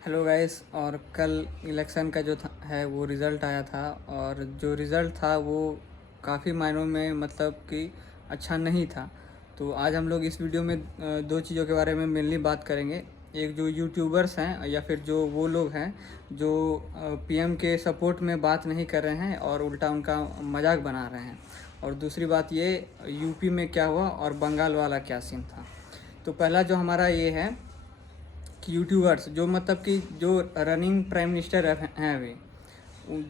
Hello guys. और कल election का जो है वो रिज़ल्ट आया था, और जो रिज़ल्ट था वो काफ़ी मायनों में मतलब कि अच्छा नहीं था। तो आज हम लोग इस वीडियो में दो चीज़ों के बारे में मेनली बात करेंगे। एक जो यूट्यूबर्स हैं या फिर जो वो लोग हैं जो पीएम के सपोर्ट में बात नहीं कर रहे हैं और उल्टा उनका मजाक बना रहे हैं, और दूसरी बात ये यूपी में क्या हुआ और बंगाल वाला क्या सीन था। तो पहला जो हमारा ये है कि यूट्यूबर्स जो मतलब कि जो रनिंग प्राइम मिनिस्टर हैं अभी,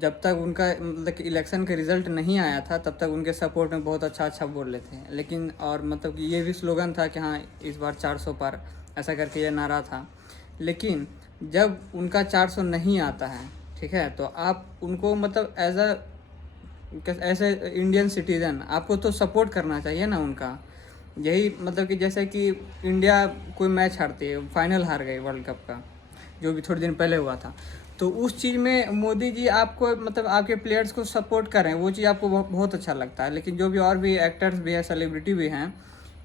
जब तक उनका मतलब कि इलेक्शन का रिजल्ट नहीं आया था तब तक उनके सपोर्ट में बहुत अच्छा अच्छा बोल रहे थे, लेकिन और मतलब कि ये भी स्लोगन था कि हाँ इस बार 400 पार, ऐसा करके ये नारा था। लेकिन जब उनका 400 नहीं आता है, ठीक है, तो आप उनको मतलब ऐसे इंडियन सिटीज़न आपको तो सपोर्ट करना चाहिए ना उनका। यही मतलब कि जैसे कि इंडिया कोई मैच हारती है, फाइनल हार गई वर्ल्ड कप का, जो भी थोड़े दिन पहले हुआ था, तो उस चीज़ में मोदी जी आपको मतलब आपके प्लेयर्स को सपोर्ट कर रहे हैं, वो चीज़ आपको बहुत अच्छा लगता है। लेकिन जो भी और भी एक्टर्स भी हैं, सेलिब्रिटी भी हैं,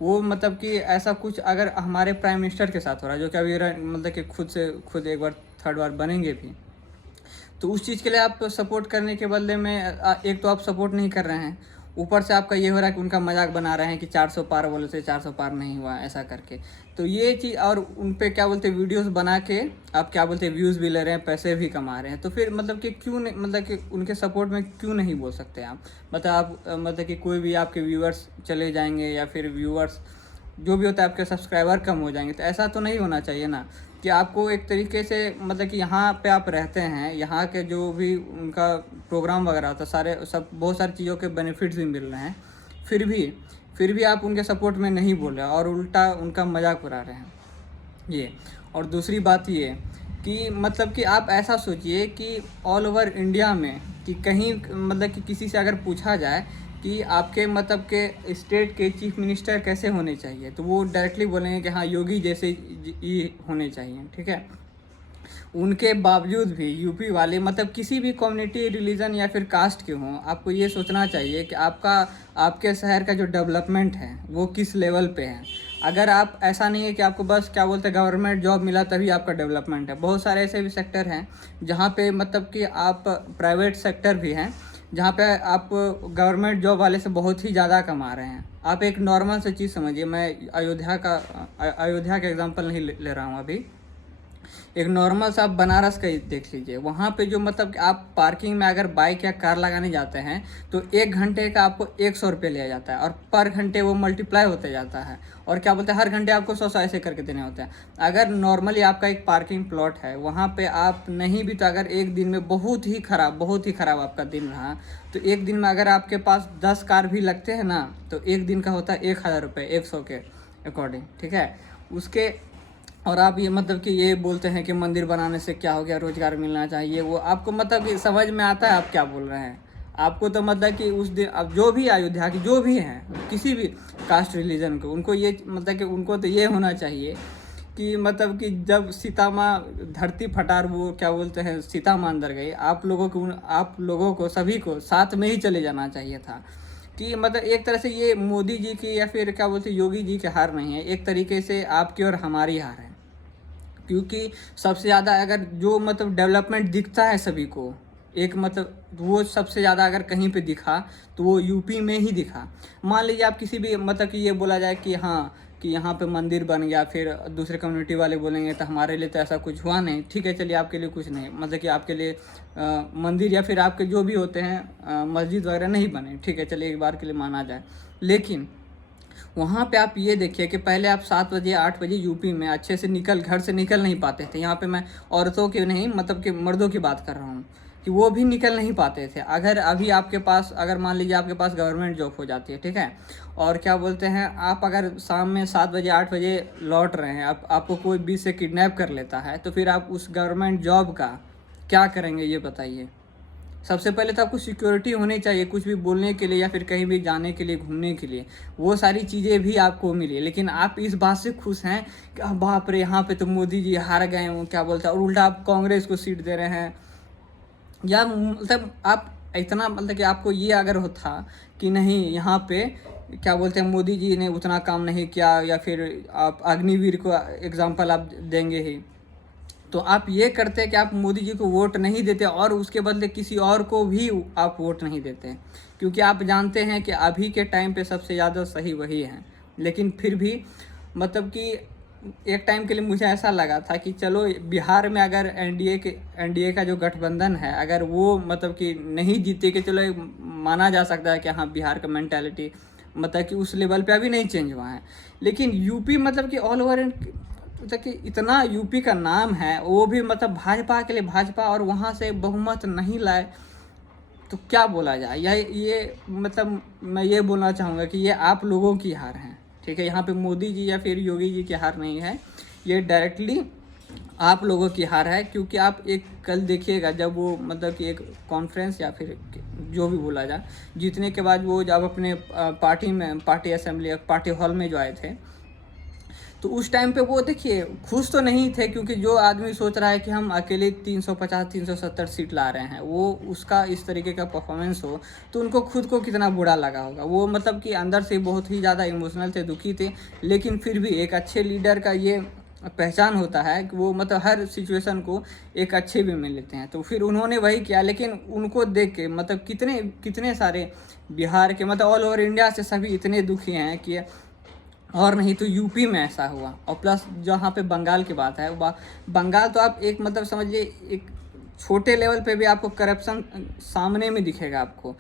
वो मतलब कि ऐसा कुछ अगर हमारे प्राइम मिनिस्टर के साथ हो रहा है, जो कि अभी मतलब कि खुद एक बार थर्ड बार बनेंगे भी, तो उस चीज़ के लिए आप सपोर्ट करने के बदले में एक तो आप सपोर्ट नहीं कर रहे हैं, ऊपर से आपका ये हो रहा है कि उनका मजाक बना रहे हैं कि 400 पार बोले थे, 400 पार नहीं हुआ ऐसा करके। तो ये चीज़, और उन पे क्या बोलते हैं वीडियोस बना के आप क्या बोलते हैं व्यूज़ भी ले रहे हैं, पैसे भी कमा रहे हैं, तो फिर मतलब कि क्यों नहीं, मतलब कि उनके सपोर्ट में क्यों नहीं बोल सकते आप। मतलब आप मतलब कि कोई भी आपके व्यूअर्स चले जाएंगे या फिर व्यूअर्स जो भी होता है आपके सब्सक्राइबर कम हो जाएंगे, तो ऐसा तो नहीं होना चाहिए ना। कि आपको एक तरीके से मतलब कि यहाँ पे आप रहते हैं, यहाँ के जो भी उनका प्रोग्राम वगैरह होता है, सारे सब बहुत सारी चीज़ों के बेनिफिट्स भी मिल रहे हैं, फिर भी फिर भी आप उनके सपोर्ट में नहीं बोल रहे और उल्टा उनका मजाक उड़ा रहे हैं ये। और दूसरी बात ये कि मतलब कि आप ऐसा सोचिए कि ऑल ओवर इंडिया में कि कहीं मतलब कि किसी से अगर पूछा जाए कि आपके मतलब के स्टेट के चीफ मिनिस्टर कैसे होने चाहिए, तो वो डायरेक्टली बोलेंगे कि हाँ योगी जैसे ही होने चाहिए, ठीक है। उनके बावजूद भी यूपी वाले मतलब किसी भी कम्युनिटी, रिलीजन या फिर कास्ट के हों, आपको ये सोचना चाहिए कि आपके शहर का जो डेवलपमेंट है वो किस लेवल पे है। अगर आप ऐसा नहीं है कि आपको बस क्या बोलते हैं गवर्नमेंट जॉब मिला तभी आपका डेवलपमेंट है, बहुत सारे ऐसे भी सेक्टर हैं जहाँ पे मतलब कि आप प्राइवेट सेक्टर भी हैं जहाँ पे आप गवर्नमेंट जॉब वाले से बहुत ही ज़्यादा कमा रहे हैं। आप एक नॉर्मल से चीज़ समझिए, मैं अयोध्या का एग्जांपल नहीं ले रहा हूँ अभी। एक नॉर्मल सा आप बनारस का ही देख लीजिए, वहाँ पे जो मतलब कि आप पार्किंग में अगर बाइक या कार लगाने जाते हैं तो 1 घंटे का आपको 100 रुपये लिया जाता है, और पर घंटे वो मल्टीप्लाई होते जाता है, और क्या बोलते हैं हर घंटे आपको 100 ऐसे करके देने होते हैं। अगर नॉर्मली आपका एक पार्किंग प्लॉट है, वहाँ पे आप नहीं भी तो अगर एक दिन में बहुत ही ख़राब आपका दिन रहा, तो एक दिन में अगर आपके पास 10 कार भी लगते हैं ना, तो एक दिन का होता है 1,000 रुपये 100 के अकॉर्डिंग, ठीक है। उसके और आप ये मतलब कि ये बोलते हैं कि मंदिर बनाने से क्या हो गया, रोजगार मिलना चाहिए, वो आपको मतलब कि समझ में आता है आप क्या बोल रहे हैं। आपको तो मतलब कि उस दिन अब जो भी अयोध्या की जो भी हैं किसी भी कास्ट रिलीजन को, उनको ये मतलब कि उनको तो ये होना चाहिए कि मतलब कि जब सीता माँ धरती फटार वो क्या बोलते हैं सीता माँ अंदर गई, आप लोगों को सभी को साथ में ही चले जाना चाहिए था। कि मतलब एक तरह से ये मोदी जी की या फिर क्या बोलते हैं योगी जी की हार नहीं है, एक तरीके से आपकी और हमारी हार है। क्योंकि सबसे ज़्यादा अगर जो मतलब डेवलपमेंट दिखता है सभी को, एक मतलब वो सबसे ज़्यादा अगर कहीं पे दिखा तो वो यूपी में ही दिखा। मान लीजिए आप किसी भी मतलब कि ये बोला जाए कि हाँ कि यहाँ पे मंदिर बन गया, फिर दूसरे कम्युनिटी वाले बोलेंगे तो हमारे लिए तो ऐसा कुछ हुआ नहीं, ठीक है चलिए आपके लिए कुछ नहीं, मतलब कि आपके लिए मंदिर या फिर आपके जो भी होते हैं मस्जिद वगैरह नहीं बने, ठीक है चलिए एक बार के लिए माना जाए। लेकिन वहाँ पे आप ये देखिए कि पहले आप 7 बजे 8 बजे यूपी में अच्छे से घर से निकल नहीं पाते थे। यहाँ पे मैं औरतों की नहीं मतलब कि मर्दों की बात कर रहा हूँ कि वो भी निकल नहीं पाते थे। अगर अभी आपके पास अगर मान लीजिए आपके पास गवर्नमेंट जॉब हो जाती है, ठीक है, और क्या बोलते हैं आप अगर शाम में 7 बजे 8 बजे लौट रहे हैं, आपको कोई बीच से किडनैप कर लेता है, तो फिर आप उस गवर्नमेंट जॉब का क्या करेंगे ये बताइए। सबसे पहले तो आपको सिक्योरिटी होनी चाहिए कुछ भी बोलने के लिए या फिर कहीं भी जाने के लिए, घूमने के लिए, वो सारी चीज़ें भी आपको मिली। लेकिन आप इस बात से खुश हैं कि बाप रे यहाँ पे तो मोदी जी हार गए हैं क्या बोलते हैं, और उल्टा आप कांग्रेस को सीट दे रहे हैं। या मतलब आप इतना मतलब कि आपको ये अगर होता कि नहीं यहाँ पे क्या बोलते हैं मोदी जी ने उतना काम नहीं किया, या फिर आप अग्निवीर को एग्जाम्पल आप देंगे ही, तो आप ये करते कि आप मोदी जी को वोट नहीं देते और उसके बदले किसी और को भी आप वोट नहीं देते, क्योंकि आप जानते हैं कि अभी के टाइम पे सबसे ज़्यादा सही वही है। लेकिन फिर भी मतलब कि एक टाइम के लिए मुझे ऐसा लगा था कि चलो बिहार में अगर एनडीए का जो गठबंधन है अगर वो मतलब कि नहीं जीते, कि चलो माना जा सकता है कि हाँ बिहार का मेंटालिटी मतलब कि उस लेवल पे अभी नहीं चेंज हुआ है। लेकिन यूपी मतलब कि ऑल ओवर मतलब कि इतना यूपी का नाम है, वो भी मतलब भाजपा के लिए भाजपा, और वहाँ से बहुमत नहीं लाए, तो क्या बोला जाए। ये मतलब मैं ये बोलना चाहूँगा कि ये आप लोगों की हार है, ठीक है। यहाँ पे मोदी जी या फिर योगी जी की हार नहीं है, ये डायरेक्टली आप लोगों की हार है। क्योंकि आप एक कल देखिएगा जब वो मतलब कि एक कॉन्फ्रेंस या फिर जो भी बोला जाए जीतने के बाद वो जब अपने पार्टी असेंबली पार्टी हॉल में जो आए थे, तो उस टाइम पे वो देखिए खुश तो नहीं थे, क्योंकि जो आदमी सोच रहा है कि हम अकेले 350-370 सीट ला रहे हैं, वो उसका इस तरीके का परफॉर्मेंस हो तो उनको खुद को कितना बुरा लगा होगा। वो मतलब कि अंदर से बहुत ही ज़्यादा इमोशनल थे, दुखी थे। लेकिन फिर भी एक अच्छे लीडर का ये पहचान होता है कि वो मतलब हर सिचुएशन को एक अच्छे भी में लेते हैं। तो फिर उन्होंने वही किया, लेकिन उनको देख के मतलब कितने कितने सारे बिहार के मतलब ऑल ओवर इंडिया से सभी इतने दुखी हैं कि और नहीं तो यूपी में ऐसा हुआ। और प्लस जहाँ पे बंगाल की बात है, बंगाल तो आप एक मतलब समझिए एक छोटे लेवल पे भी आपको करप्शन सामने में दिखेगा आपको,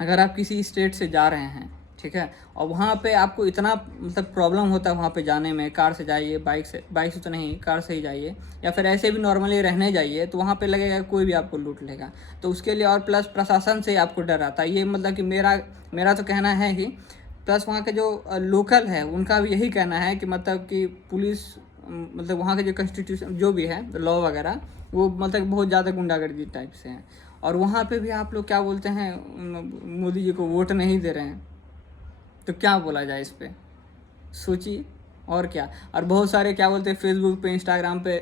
अगर आप किसी स्टेट से जा रहे हैं, ठीक है, और वहाँ पे आपको इतना मतलब प्रॉब्लम होता है वहाँ पे जाने में, कार से जाइए, बाइक से तो नहीं, कार से ही जाइए, या फिर ऐसे भी नॉर्मली रहने जाइए, तो वहाँ पे लगेगा कोई भी आपको लूट लेगा। तो उसके लिए और प्लस प्रशासन से आपको डर आता है। ये मतलब कि मेरा तो कहना है ही, प्लस वहाँ के जो लोकल है उनका भी यही कहना है कि मतलब कि पुलिस मतलब वहाँ के जो कॉन्स्टिट्यूशन जो भी है लॉ वगैरह, वो मतलब बहुत ज़्यादा गुंडागर्दी टाइप से हैं। और वहाँ पे भी आप लोग क्या बोलते हैं, मोदी जी को वोट नहीं दे रहे हैं, तो क्या बोला जाए इस पर, सोचिए। और क्या, और बहुत सारे क्या बोलते हैं फेसबुक पे, इंस्टाग्राम पे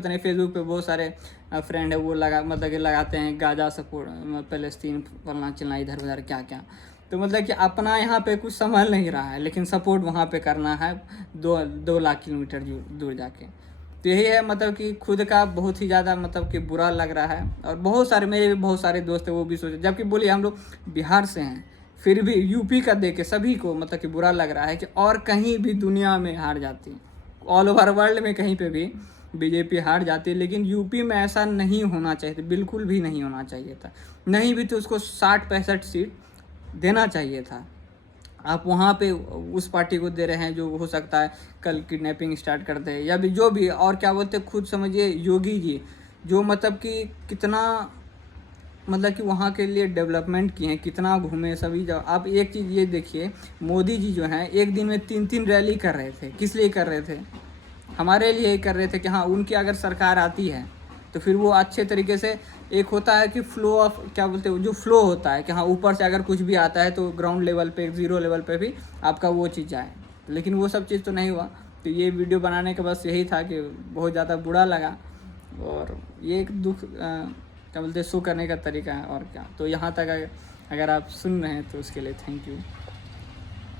तो नहीं, फेसबुक पे बहुत सारे फ्रेंड है वो मतलब कि लगाते हैं गाजा सपोर्ट, पैलेस्तीन फलना चिलना इधर उधर क्या क्या। तो मतलब कि अपना यहाँ पे कुछ संभल नहीं रहा है, लेकिन सपोर्ट वहाँ पे करना है 2 लाख किलोमीटर दूर जाके। तो यही है मतलब कि खुद का बहुत ही ज़्यादा मतलब कि बुरा लग रहा है। और बहुत सारे मेरे भी बहुत सारे दोस्त हैं वो भी सोचे, जबकि बोलिए हम लोग बिहार से हैं, फिर भी यूपी का देख के सभी को मतलब कि बुरा लग रहा है कि और कहीं भी दुनिया में हार जाती, ऑल ओवर वर्ल्ड में कहीं पे भी बीजेपी हार जाती है, लेकिन यूपी में ऐसा नहीं होना चाहिए था, बिल्कुल भी नहीं होना चाहिए था। नहीं भी तो उसको 60-65 सीट देना चाहिए था। आप वहाँ पे उस पार्टी को दे रहे हैं जो हो सकता है कल किडनैपिंग स्टार्ट कर दे, या भी जो भी, और क्या बोलते खुद समझिए योगी जी जो मतलब कि कितना मतलब कि वहाँ के लिए डेवलपमेंट किए हैं, कितना घूमे सभी जगह। आप एक चीज़ ये देखिए, मोदी जी जो हैं एक दिन में 3-3 रैली कर रहे थे। किस लिए कर रहे थे? हमारे लिए ही कर रहे थे कि हाँ उनकी अगर सरकार आती है तो फिर वो अच्छे तरीके से, एक होता है कि फ्लो ऑफ क्या बोलते हैं जो फ्लो होता है कि हाँ ऊपर से अगर कुछ भी आता है तो ग्राउंड लेवल पे, ज़ीरो लेवल पे भी आपका वो चीज़ जाए। लेकिन वो सब चीज़ तो नहीं हुआ। तो ये वीडियो बनाने का बस यही था कि बहुत ज़्यादा बुरा लगा, और ये एक दुख क्या बोलते हैं शो करने का तरीका है, और क्या। तो यहाँ तक अगर आप सुन रहे हैं तो उसके लिए थैंक यू।